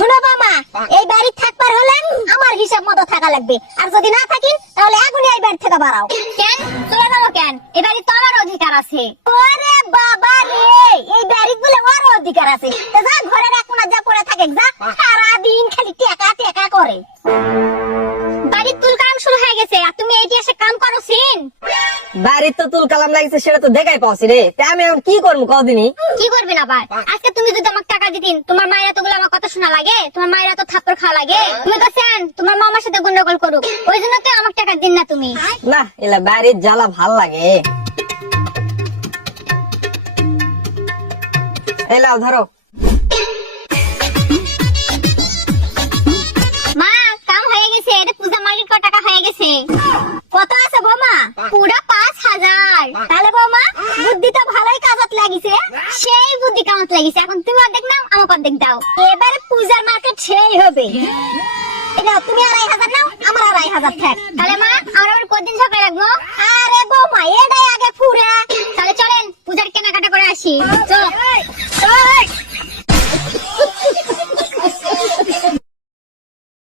শুনো বাবা, এই বাড়ি থাকবার হলে আমার হিসাব মতো থাকা লাগবে, আর যদি না থাকি তাহলে এখনই এই বাড়ি থেকে বাড়াও। কেন চলে যাবো কেন? এই বাড়ি তো আমার অধিকার আছে। ওরে বাবা রে, এই বাড়ি বলে ওর অধিকার আছে? তো যা ঘরের এক কোণা যা পড়ে থাকে, যা সারাদিন খালি টেকা টেকা করে। বাড়ির তুল কালাম শুরু হয়ে গেছে আর তুমি এইটি এসে কাম করো সিন। বাড়ির তো তুল কালাম লাগছে, সেটা তো দেখাই পাচ্ছি রে। তা আমি এখন কি করবো কদিনই? কি করবেন আবার? আজকে তুমি যদি আমাকে টাকা দিতেন, তোমার মায়েরা তো গুলো আমার কথা শোনা লাগে, তোমার মায়েরা তো থাপ্পড় খাওয়া লাগে। তুমি তো চান তোমার মামার সাথে গন্ডগোল করুক, ওই জন্য তো আমাকে টাকা দিন না তুমি। না, এলা বাড়ির জ্বালা ভাল লাগে। এলাও ধরো। মা কাম হয়ে গেছে, এটা পূজা মার্কেট কত টাকা হয়ে গেছে? কত আছে বৌমা? পুরো 5,000। তাহলে বৌমা বুদ্ধি তো ভালোই কাজত লাগিছে। সেই বুদ্ধি কামত লাগিছে, এখন তুমি অর্ধেক নাও, আমাকে অর্ধেক দাও। এবারে পূজার মার্কেট সেই হবে। এই নাও, তুমি 2,500 নাও, আমার 2,500 থাক। তাহলে মা আমরা আবার কতদিন ঝগড়া রাখবো? আরে বৌমা, এটাই আগে ফুরে। তাহলে চলেন পূজার কেনাকাটা করে আসি। চল।